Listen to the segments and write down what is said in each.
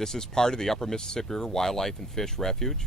This is part of the Upper Mississippi River Wildlife and Fish Refuge.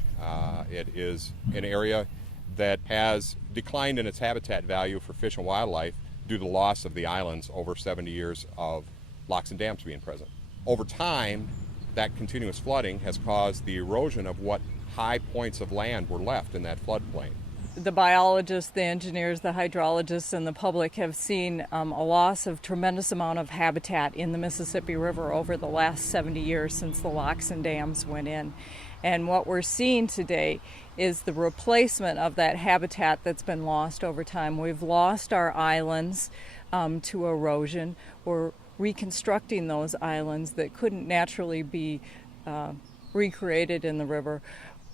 It is an area that has declined in its habitat value for fish and wildlife due to the loss of the islands over 70 years of locks and dams being present. Over time, that continuous flooding has caused the erosion of what high points of land were left in that floodplain. The biologists, the engineers, the hydrologists, and the public have seen a loss of tremendous amount of habitat in the Mississippi River over the last 70 years since the locks and dams went in. And what we're seeing today is the replacement of that habitat that's been lost over time. We've lost our islands to erosion. We're reconstructing those islands that couldn't naturally be recreated in the river.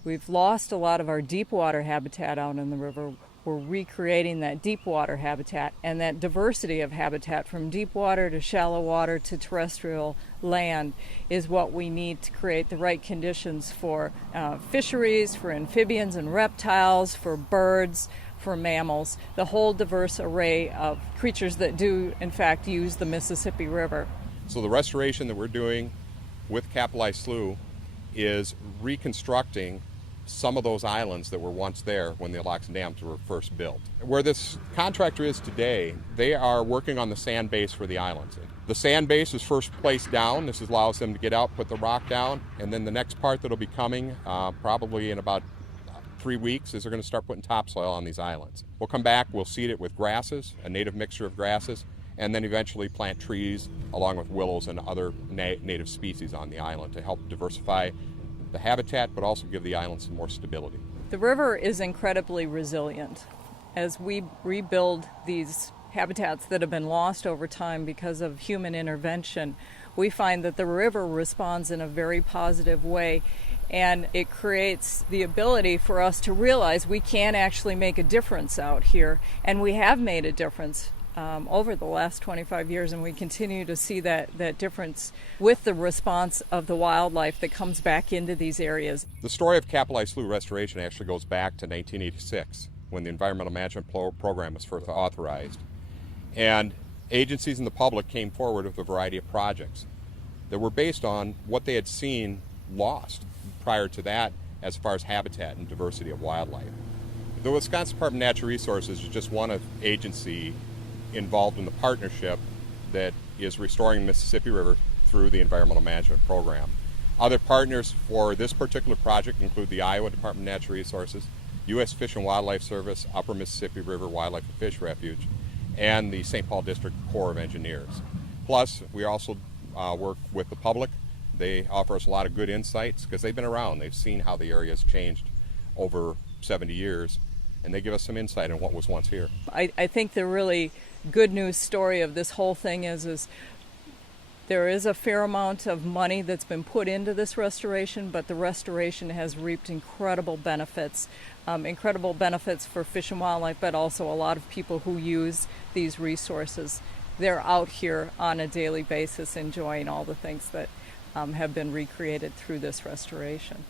We've lost a lot of our deep water habitat out in the river. We're recreating that deep water habitat, and that diversity of habitat from deep water to shallow water to terrestrial land is what we need to create the right conditions for fisheries, for amphibians and reptiles, for birds, for mammals, the whole diverse array of creatures that do in fact use the Mississippi River. So the restoration that we're doing with Capitalized Slough is reconstructing some of those islands that were once there when the locks and dams were first built. Where this contractor is today, they are working on the sand base for the islands. The sand base is first placed down. This allows them to get out, put the rock down, and then the next part that'll be coming probably in about 3 weeks is they're going to start putting topsoil on these islands. We'll come back, we'll seed it with grasses, a native mixture of grasses, and then eventually plant trees along with willows and other native species on the island to help diversify the habitat, but also give the island some more stability. The river is incredibly resilient. As we rebuild these habitats that have been lost over time because of human intervention, we find that the river responds in a very positive way, and it creates the ability for us to realize we can actually make a difference out here, and we have made a difference over the last 25 years, and we continue to see that difference with the response of the wildlife that comes back into these areas. The story of Capitalized Slough restoration actually goes back to 1986 when the Environmental Management Program was first authorized. And agencies and the public came forward with a variety of projects that were based on what they had seen lost prior to that as far as habitat and diversity of wildlife. The Wisconsin Department of Natural Resources is just one agency involved in the partnership that is restoring the Mississippi River through the Environmental Management Program. Other partners for this particular project include the Iowa Department of Natural Resources, U.S. Fish and Wildlife Service, Upper Mississippi River Wildlife and Fish Refuge, and the St. Paul District Corps of Engineers. Plus, we also work with the public. They offer us a lot of good insights because they've been around. They've seen how the area has changed over 70 years, and they give us some insight on what was once here. I think the really good news story of this whole thing is there is a fair amount of money that's been put into this restoration, but the restoration has reaped incredible benefits for fish and wildlife, but also a lot of people who use these resources. They're out here on a daily basis enjoying all the things that have been recreated through this restoration.